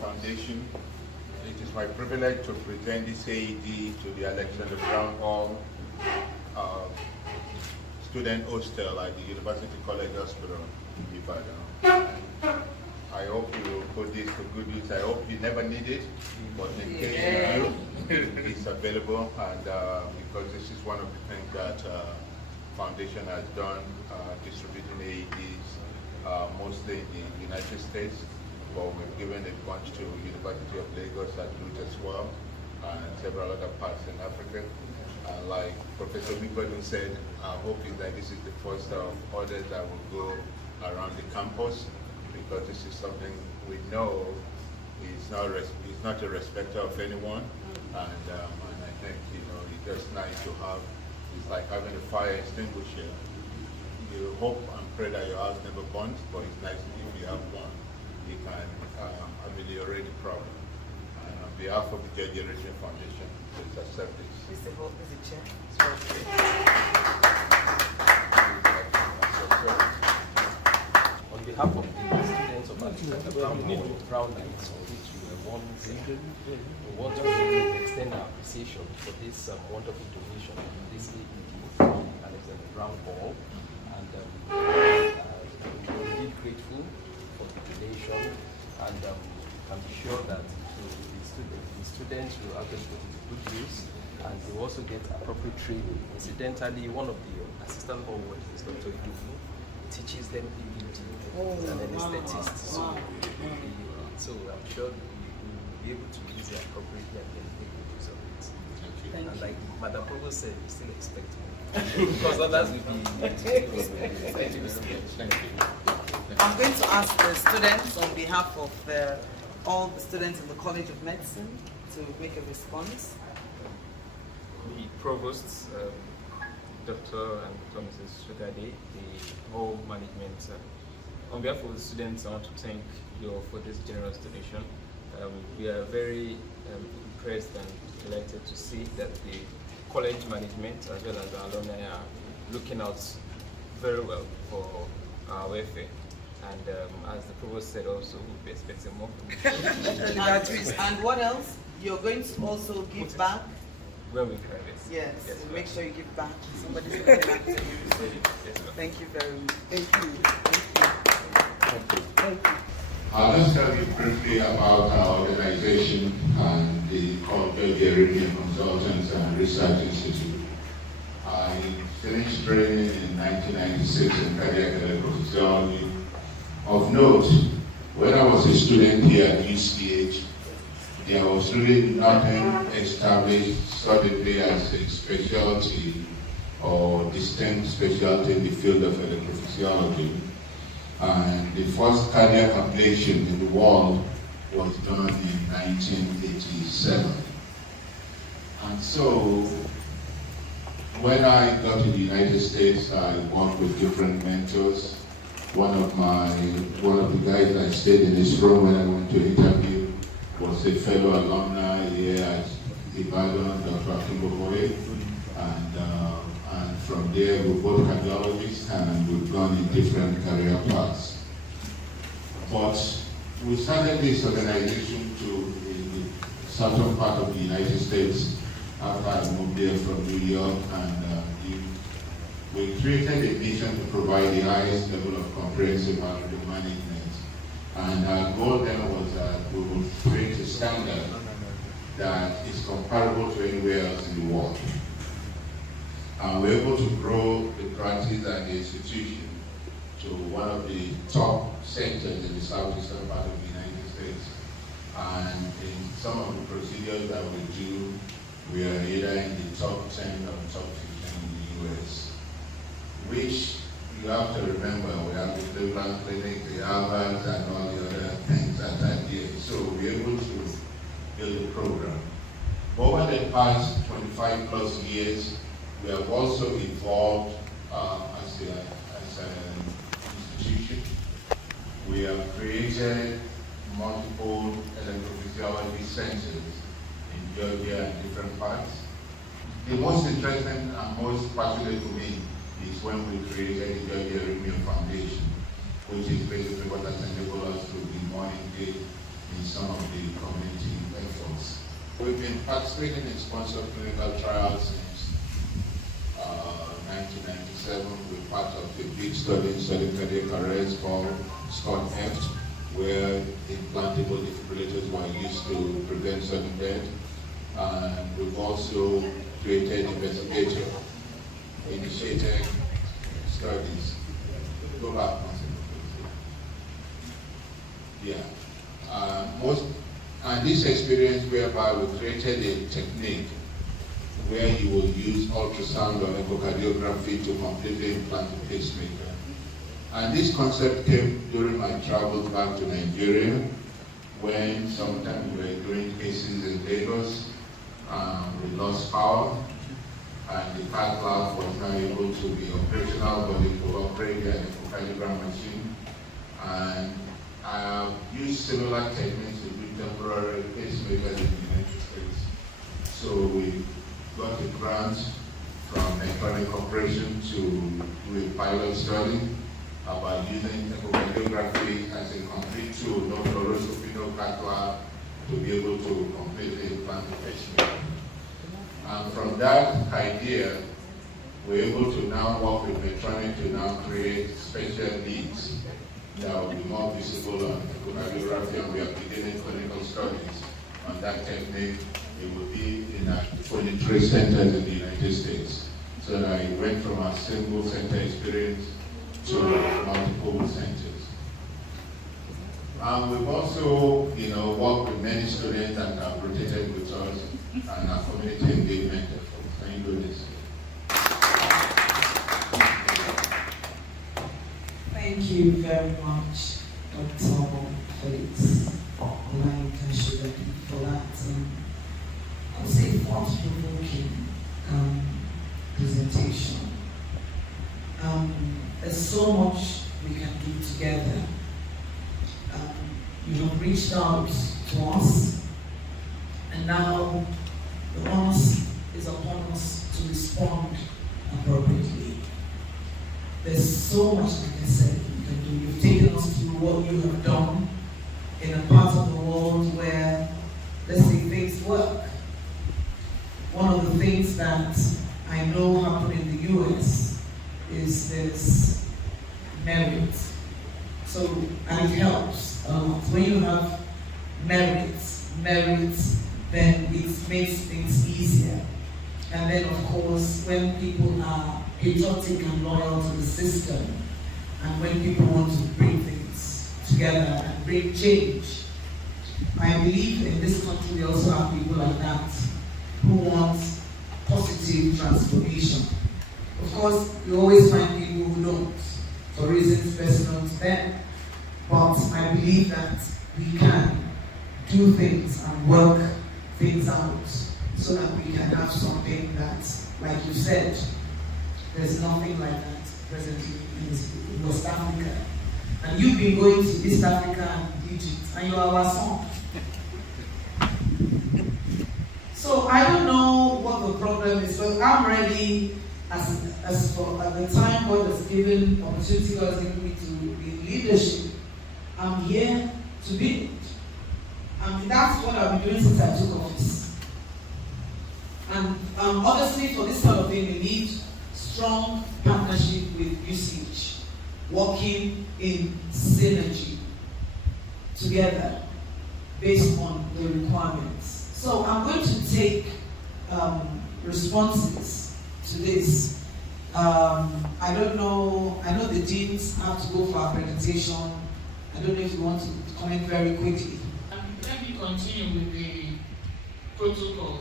Foundation. It is my privilege to present this AED to the Alexander Brown Hall student hostel at the University College Hospital in Ibadan. I hope you will put this to good use. I hope you never need it, but in case you do, it's available, and because this is one of the things that Foundation has done, distributing AEDs mostly in the United States. But we've given a bunch to University of Lagos at Root as well, and several other parts in Africa. Like Professor Migbodu said, our hope is that this is the first of others that will go around the campus, because this is something we know is not a respecter of anyone, and I think it's just nice to have. It's like having a fire extinguisher. You hope and pray that your house never burns, but it's nice if you have one. You can ameliorate the problem. And on behalf of the George Generation Foundation, please accept this. Mr. Vote, Mr. Chair. On behalf of the students of Alexander Brown Knights, for which we were one season, we want to extend our appreciation for this wonderful donation in this AED from Alexander Brown Hall. And we're indeed grateful for the donation, and I'm sure that the students will actually put it to good use, and they will also get appropriate training. Incidentally, one of the assistant hall wardens, Dr. Idufu, teaches them AED as an anesthetist. So I'm sure we'll be able to use it appropriately and then make good use of it. And like Madam Provost said, we still expect more. Because others will be. Thank you so much. Thank you. I'm going to ask the students on behalf of all the students in the College of Medicine to make a response. The provosts, Dr. and Mrs. SOGADES, the whole management, on behalf of the students, I want to thank you all for this generous donation. We are very impressed and delighted to see that the college management as well as our alumni are looking out very well for our welfare. And as the provost said also, we'll be expecting more. And what else? You're going to also give back? When we can, yes. Yes, yes, make sure you give back. Somebody's looking after you. Yes, thank you very much. Thank you. Thank you. Thank you. I'll just tell you briefly about our organization and the CoMUI Consultants and Research Institute. I finished training in 1996 in cardiac electrophysiology. Of note, when I was a student here at UCH, there was really nothing established solidly as a specialty or distinct specialty in the field of electrophysiology. And the first cardiac ablation in the world was done in 1987. And so, when I got to the United States, I worked with different mentors. One of the guys that stayed in this room when I went to interview was a fellow alumni here at Ibadan, Dr. Akimboboye, and from there we're both cardiologists and we've gone in different career paths. But we started this organization in the southern part of the United States after I moved there from New York, and we created a mission to provide the highest level of comprehensive healthcare management. And our goal then was that we would create a standard that is comparable to anywhere else in the world. And we're able to grow the practice and the institution to one of the top centers in the southeastern part of the United States. And in some of the procedures that we do, we are either in the top 10 or top 15 in the US. Which you have to remember, we have the Cleveland Clinic, the Harvard, and all the other things that are here. So we're able to build a program. Over the past 25 plus years, we have also evolved as an institution. We have created multiple electrophysiology centers in Georgia and different parts. The most interesting and most particular to me is when we created the Georgia Arrhythmia Foundation, which is basically what has enabled us to be more engaged in some of the community efforts. We've been participating in sponsored clinical trials since 1997. We're part of the big study in sudden cardiac arrest called SCOT-F, where implantable defibrillators were used to prevent sudden death. And we've also created investigator-initiated studies. Go back one second, please. Yeah. And this experience whereby we created a technique where you will use ultrasound or echocardiography to completely implant a pacemaker. And this concept came during my travels back to Nigeria, when sometimes we were doing cases in Lagos, we lost power, and the cath lab was not able to be operational, but it could operate the echocardiogram machine. And I have used similar techniques to do temporary pacemakers in the United States. So we got a grant from Electronic Corporation to do a pilot study about using echocardiography as a complete tool, no fluoroscopy, no cath lab, to be able to completely implant the pacemaker. And from that idea, we're able to now work with Medtronic to now create special leads that will be more visible on echocardiography, and we are beginning clinical studies on that technique. It will be in 23 centers in the United States. So that I went from a single center experience to multiple centers. We've also, worked with many students that have rotated with us and our community engagement efforts. Thank goodness. Thank you very much, Dr. Felix Olayinka, for that, I would say, thought-provoking presentation. There's so much we can do together. You have reached out to us, and now the onus is upon us to respond appropriately. There's so much, like I said, you can do. You've taken us through what you have done in a part of the world where, let's say, things work. One of the things that I know happen in the US is this merit. So, and it helps a lot. When you have merit, then it makes things easier. And then, of course, when people are patriotic and loyal to the system, and when people want to bring things together and bring change, I believe in this country we also have people like that who want positive transformation. Of course, you always find people who don't, for reasons personal to them. But I believe that we can do things and work things out so that we can have something that, like you said, there's nothing like that presently in West Africa. And you've been going to East Africa and Egypt, and you are our son. So I don't know what the problem is, but I'm ready as for at the time God has given, opportunity God has given me to be in leadership. I'm here to build. And that's what I've been doing since I took office. And obviously for this sort of thing, we need strong partnership with usage, working in synergy together based on the requirements. So I'm going to take responses to this. I don't know, I know the deans have to go for accreditation. I don't know if you want to comment very quickly. Let me continue with the protocol.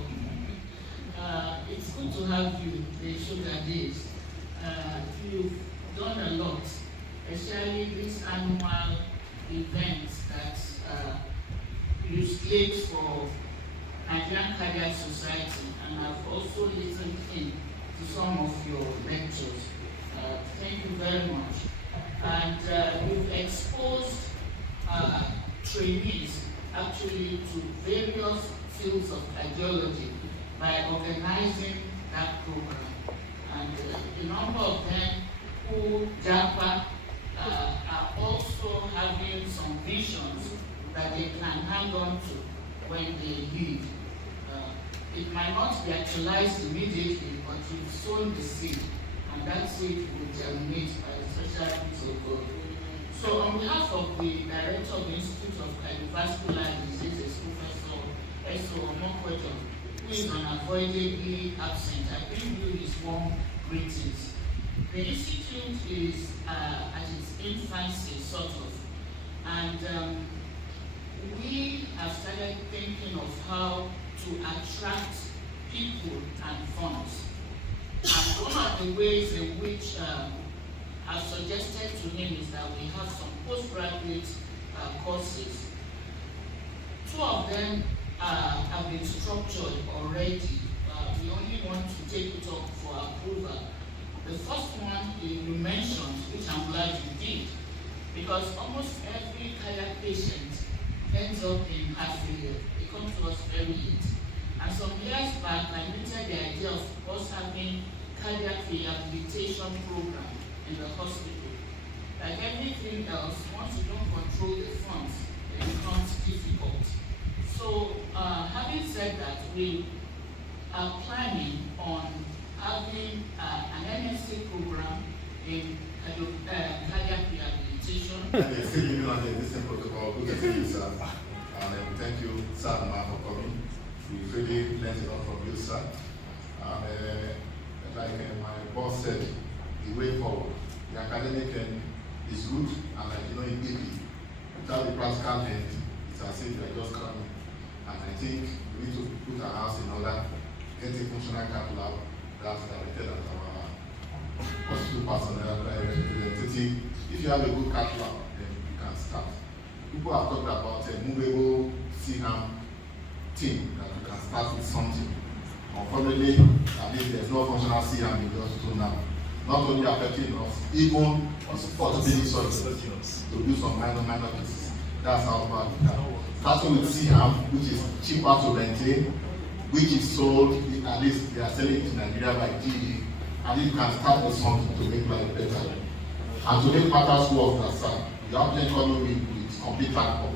It's good to have you, the SOGADES. You've done a lot, especially this annual event that you slate for Nigerian Cardiac Society, and I've also listened in to some of your lectures. Thank you very much. And you've exposed trainees actually to various fields of cardiology by organizing that program. And a number of them who JAPA are also having some visions that they can hang on to when they leave. It might not be actualized immediately, but you've sown the seed, and that seed will germinate by the special grace of God. So on behalf of the Director of the Institute of Cardiovascular Diseases, Professor S.O. Omokwejo, who is unavoidably absent, I bring you his warm greetings. The Institute is at its infancy, sort of, and we have started thinking of how to attract people and funds. And one of the ways in which I've suggested to him is that we have some postgraduate courses. 2 of them have been structured already. We only want to take it up for approval. The first one you mentioned, which I'm glad you did, because almost every cardiac patient ends up in heart failure. They come to us very late. And some years back, I mentioned the idea of us having cardiac rehabilitation program in the hospital. Like everything else, once you don't control the funds, it becomes difficult. So, having said that, we are planning on having an MSc program in cardiac rehabilitation. Still living on the existing protocol. Good to see you, sir. And thank you, sir, and ma'am, for coming. We really learned a lot from you, sir. Like my boss said, the way forward, the academic end is good, and like in baby, without the practical end, it's as if you're just coming. And I think we need to put our house in order, get a functional cath lab that's directed at our hospital personnel representative. If you have a good cath lab, then you can start. People have talked about a movable CHAM team that you can start with something. Unfortunately, at least there's no functional CHAM in the hospital now. Not only affecting us, even orthopedic surgeons to do some minor cases. That's how bad we are. Starting with CHAM, which is cheaper to maintain, which is sold, at least they are selling it in Nigeria by GE, and you can start with something to make life better. And to make matters worse, you have to economy with complete backup,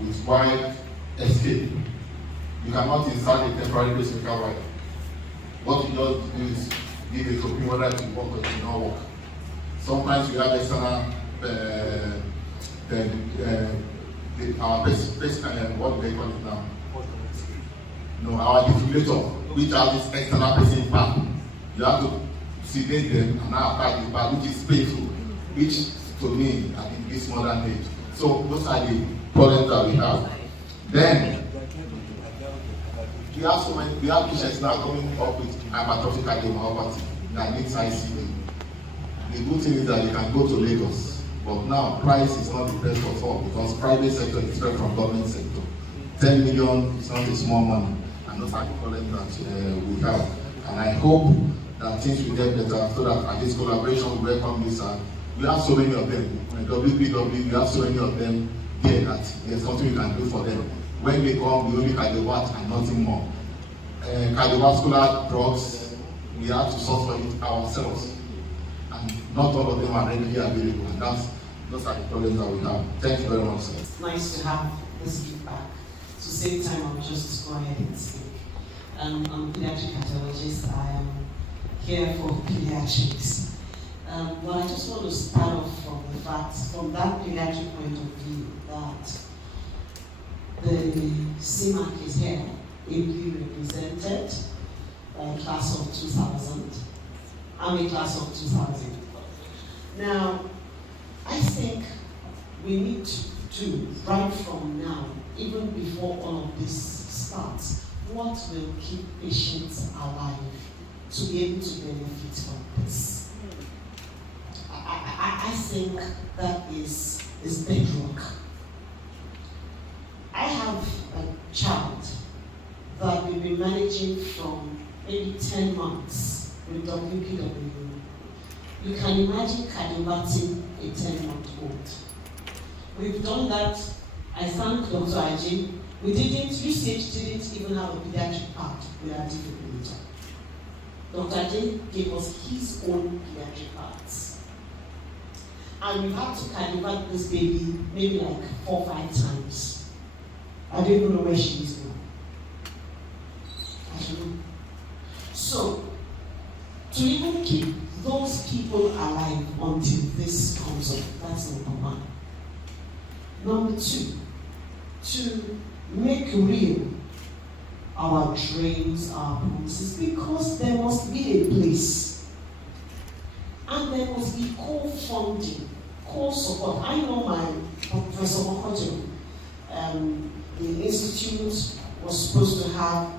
with wide escape. You cannot insert a temporary pacemaker wire. What you just do is give it to people whether to work or to not work. Sometimes we have external our what do they call it now? No, our defibrillator, which has this external pacing pad. You have to sedate them and now apply the pad, which is painful, which to me, I think, is modern age. So those are the problems that we have. Then we have patients now coming up with hypertrophic cardiomyopathy that needs ICD. The good thing is that they can go to Lagos, but now price is not the best of all because private sector is different from government sector. 10 million is not a small money, and those are the problems that we have. And I hope that things will get better so that at this collaboration we welcome this. We have so many of them. WPW, we have so many of them here that there's something we can do for them. When they come, we only cardiovascular and nothing more. Cardiovascular drugs, we have to source for it ourselves. And not all of them are readily available. And those are the problems that we have. Thank you very much, sir. It's nice to have this feedback. To save time, I'll just go ahead and speak. I'm a pediatric cardiologist. I am here for pediatrics. Well, I just want to start off from the fact, from that pediatric point of view, that the CMAC is here, ably represented by a class of 2000. I'm a class of 2000. Now, I think we need to do, right from now, even before all of this starts, what will keep patients alive to be able to benefit from this? I think that is bedrock. I have a child ranging from maybe 10 months with WPW. You can imagine calibrating a 10-month-old. We've done that. I thank Dr. Ajay. UCH didn't even have a pediatric part with our defibrillator. Dr. Ajay gave us his own pediatric parts. And we had to calibrate this baby maybe like 4 or 5 times. I don't even know where she is now. I don't know. So, to even keep those people alive until this comes up, that's number 1. Number 2, to make real our dreams, our promises, because there must be a place. And there must be co-funding, co-support. I know my Professor Mokojo, the institute was supposed to have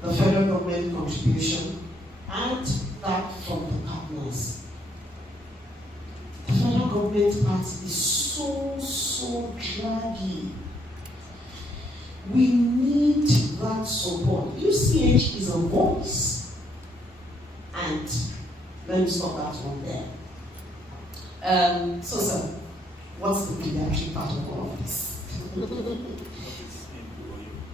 the federal government contribution and that from the partners. The federal government part is so draggy. We need that support. UCH is a voice. And let me stop that one there. So sir, what's the pediatric part of all of this?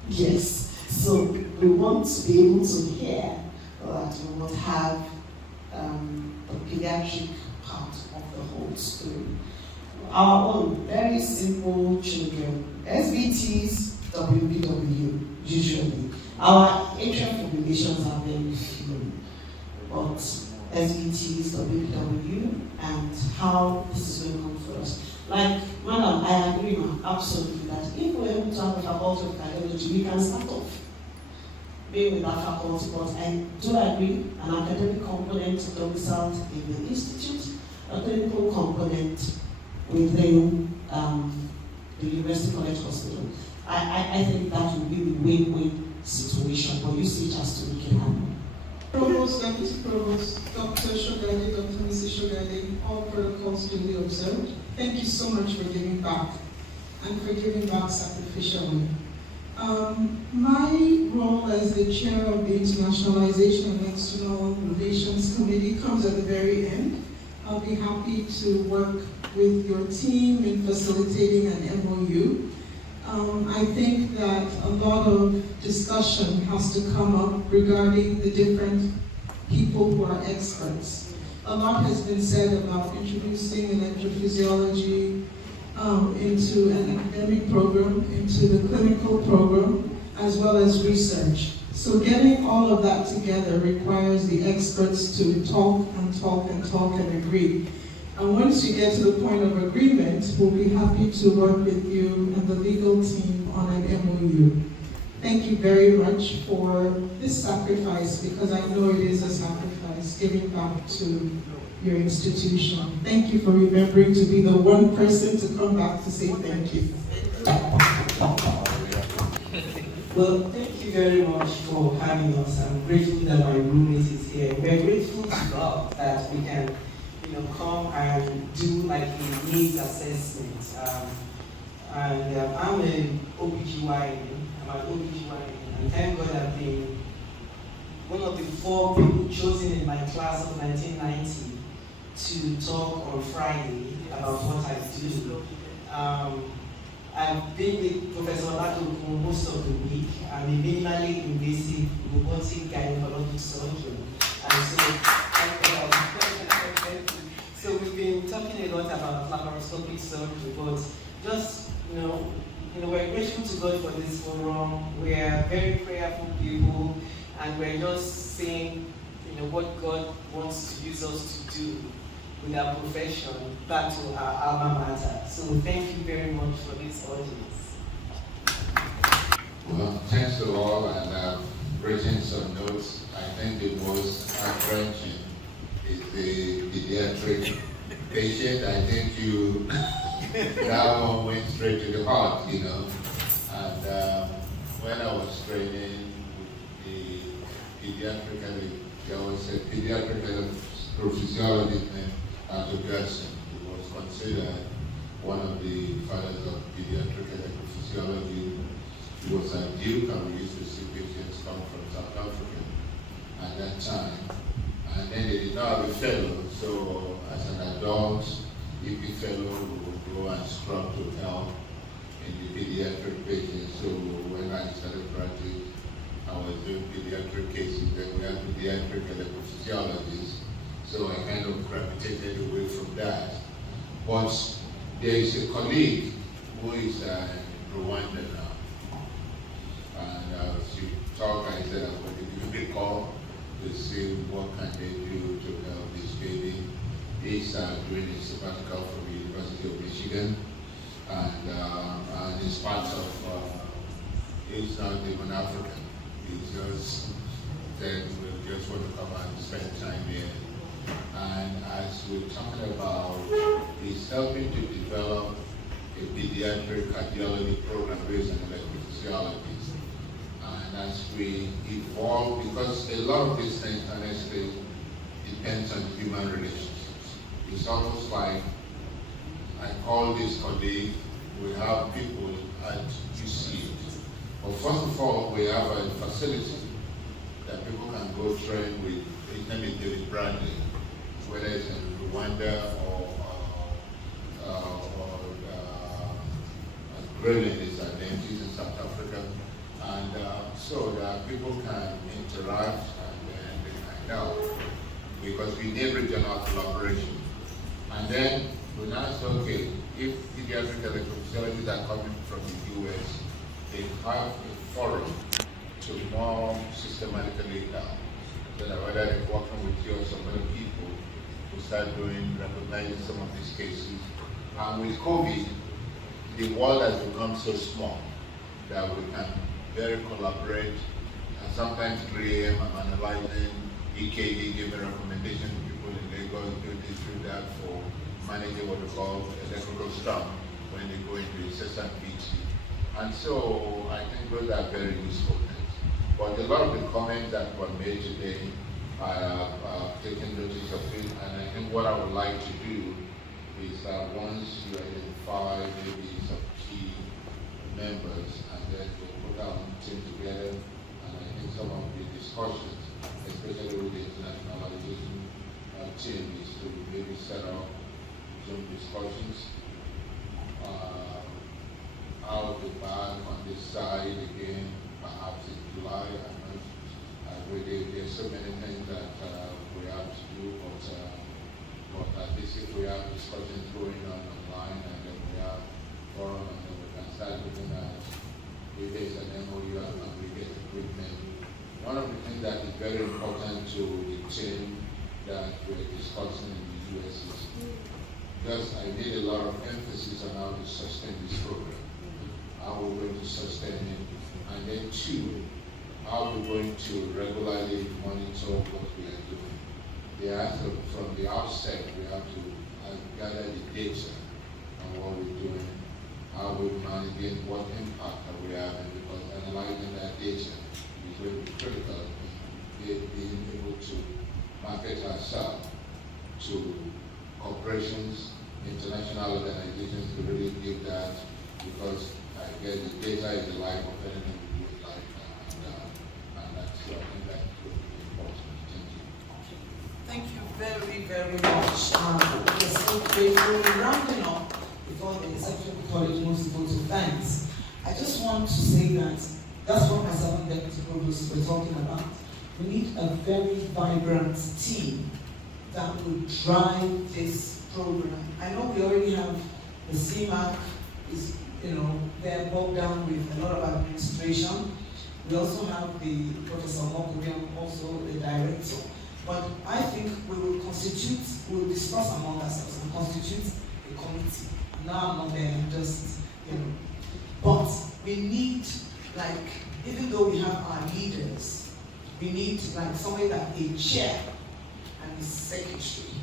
Yes. So we want to be able to hear that we will have the pediatric part of the whole story. Our own very simple children, SVTs, WBW, usually. Our atrial fibrillations are very few, but SVTs, WBW, and how this is going to come for us. Like, madam, I agree, ma'am, absolutely, that if we're able to have a faculty of cardiology, we can start off being with that faculty, but I do agree, an academic component domiciled in the institute, a clinical component within the University College Hospital. I think that will be the win-win situation, but UCH has to make it happen. Provost, Deputy Provost, Dr. Shogade, Dr. Mrs. Shogade, all protocols duly observed. Thank you so much for giving back, and for giving back sacrificially. My role as the chair of the Internationalization and External Relations Committee comes at the very end. I'll be happy to work with your team in facilitating an MOU. I think that a lot of discussion has to come up regarding the different people who are experts. A lot has been said about introducing electrophysiology into an academic program, into the clinical program, as well as research. So getting all of that together requires the experts to talk and talk and talk and agree. And once you get to the point of agreement, we'll be happy to work with you and the legal team on an MOU. Thank you very much for this sacrifice, because I know it is a sacrifice, giving back to your institution. Thank you for remembering to be the one person to come back to say thank you. Well, thank you very much for having us. I'm grateful that my roommate is here. We're grateful to God that we can, come and do like a needs assessment. I'm an OBGYN. And thank God I've been one of the 4 people chosen in my class of 1990 to talk on Friday about what I do. I've been with Professor Lato most of the week. I'm a minimally invasive robotic gynecologic surgeon. And so we've been talking a lot about laparoscopic surgery, but just, we're grateful to God for this forum. We're very prayerful people, and we're just saying, what God wants to use us to do with our profession back to our alma mater. So thank you very much for this audience. Well, thanks to all, and I've written some notes. I think the most heart-wrenching is the pediatric patient. I think you that one went straight to the heart, And when I was training with the pediatric, there was a pediatric electrophysiologist named Dr. Gerson, who was considered one of the fathers of pediatric electrophysiology It was at Duke, and we used to see patients come from South Africa at that time. And then they did not have a fellow, so as an adult, if the fellow would go and scrub to help in the pediatric patients. So when I started practice, I was doing pediatric cases, then we had pediatric electrophysiologists, so I kind of gravitated away from that. But there is a colleague who is in Rwanda now, and she talked, I said, I'm going to give you a call to see what can they do to help this baby. He's doing a sabbatical from the University of Michigan, and he's part of, he's not even African. He just said, we just want to come and spend time here. And as we're talking about, he's helping to develop a pediatric cardiology program based on electrophysiology. And as we evolve, because a lot of these things honestly depends on human relationships. It's almost like, I call this colleague, we have people at UC. But first of all, we have a facility that people can go train with. His name is David Bradley, whether it's in Rwanda or Greenland is her name, she's in South Africa. And so that people can interact and then they find out, because we need regional collaboration. And then we now say, okay, if pediatric electrophysiologists are coming from the US, they have a forum to more systematically help. So that whether they're working with you or some other people who start recognizing some of these cases. And with COVID, the world has become so small that we can very collaborate. And sometimes 3 a.m. I'm analyzing EKG, giving recommendation to people in Lagos, do this, do that for managing what we call electrical storm when they go into incessant PT. And so I think those are very useful things. But a lot of the comments that were made today, I have taken notice of it, and I think what I would like to do is that once you identify maybe some key members, and then we'll put our team together, and I think some of the discussions, especially with the internationalization team, is to maybe set up some discussions. Out the back on this side again, perhaps in July. There's so many things that we have to do, but at least if we have discussions going on online, and then we have forum, and then we can start looking at if there's an MOU and we get equipment. One of the things that is very important to the team that we're discussing in the US is because I need a lot of emphasis on how to sustain this program. How we're going to sustain it, and then 2, how we're going to regularly monitor what we are doing. From the outset, we have to gather the data on what we're doing, how we're managing, what impact are we having, because analyzing that data is going to be critical in being able to market ourselves to corporations, international organizations to really give that, because I guess the data is the life of anything we do in life now, and that's what I think that's really important. Thank you. Thank you very, very much. We're so grateful. We're rounding up before the exception college moves to go to thanks. I just want to say that that's what myself and Deputy Provost were talking about. We need a very vibrant team that will drive this program. I know we already have the CMAC is, they're bogged down with a lot of administration. We also have the Professor Mokobian, also the director. But I think we will discuss among ourselves and constitute a committee. Now I'm not there, I'm just, But we need, even though we have our leaders, we need somebody that a chair and a secretary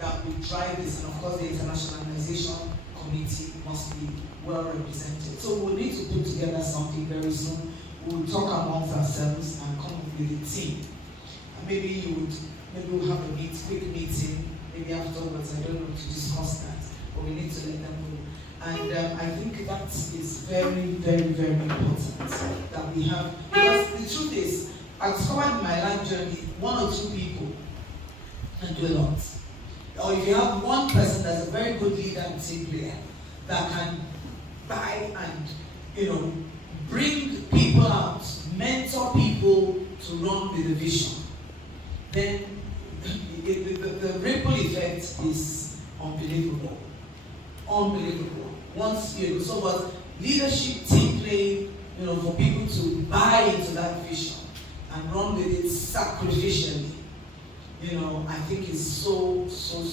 that will drive this, and of course the internationalization committee must be well represented. So we'll need to put together something very soon. We'll talk amongst ourselves and come up with a team. And maybe we'll have a quick meeting, maybe afterwards, I don't know, to discuss that. But we need to let them know. And I think that is very, very, very important that we have. Because the truth is, I've discovered in my life journey, 1 or 2 people can do a lot. Or if you have one person that's a very good leader and team player that can buy and, bring people out, mentor people to run with a vision, then the ripple effect is unbelievable. Unbelievable. Once so but leadership, team play, for people to buy into that vision and run with it sacrificially, I think is so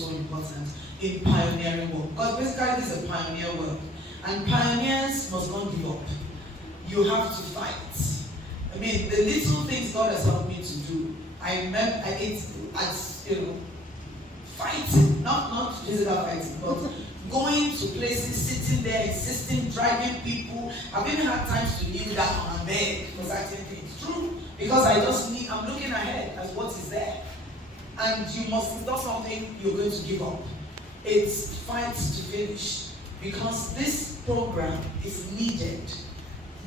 important in pioneering work. Because basically this is a pioneer work, and pioneers must not give up. You have to fight. I mean, the little things God has helped me to do, I remember as fighting, not physical fighting, but going to places, sitting there, insisting, driving people. I've even had times to kneel down and beg for certain things. True, because I'm looking ahead at what is there. And it's not something you're going to give up. It's fight to finish. Because this program is needed.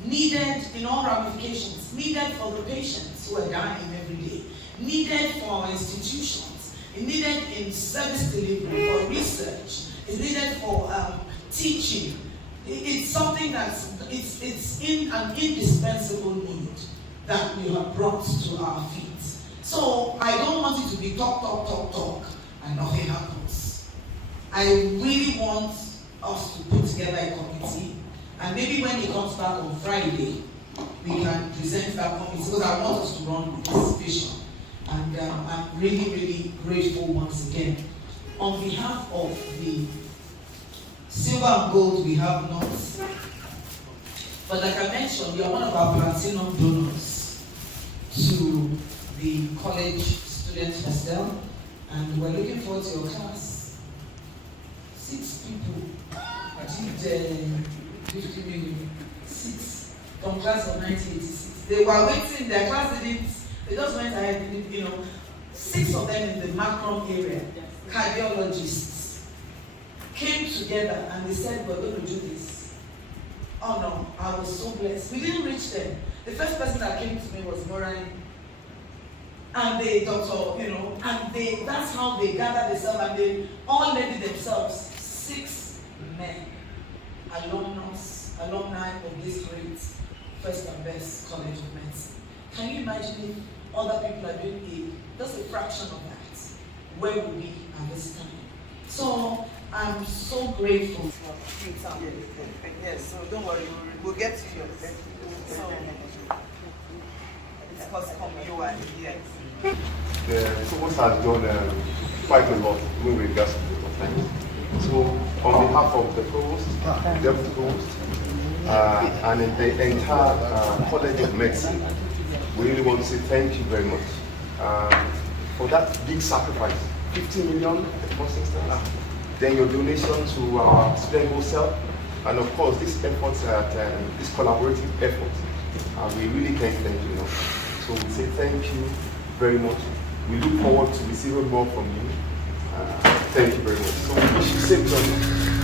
Needed in all ramifications. Needed for the patients who are dying every day. Needed for our institutions. Needed in service delivery, for research. It's needed for teaching. It's something it's an indispensable need that we have brought to our feet. So I don't want it to be talk, and nothing happens. I really want us to put together a committee, and maybe when it comes back on Friday, we can present that committee, because I want us to run with this vision. And I'm really, really grateful once again. On behalf of the silver and gold, we have not. But like I mentioned, you are one of our platinum donors to the college student hostel, and we're looking forward to your class. 6 people did 50 million. 6 from class of 1986. They were waiting, their class didn't, they just went ahead, 6 of them in the Macron area, cardiologists, came together and they said, we're going to do this. Oh no, I was so blessed. We didn't reach them. The first person that came to me was Moran. And they, that's how they gathered themselves, and they all led themselves. 6 men, alumni of this great first and best College of Medicine. Can you imagine if other people are doing just a fraction of that? Where would we at this time? So I'm so grateful. Yes, so don't worry, we'll get to yours. So it's called CoMUI, yes. The Provost has done quite a lot with regards to the complaint. So on behalf of the Provost, Deputy Provost, and the entire College of Medicine, we really want to say thank you very much for that big sacrifice. 50 million at the first instance, then your donation to our student hostel, and of course this effort, this collaborative effort. We really thank you. So we say thank you very much. We look forward to receiving more from you. Thank you very much. So we wish you safe journey.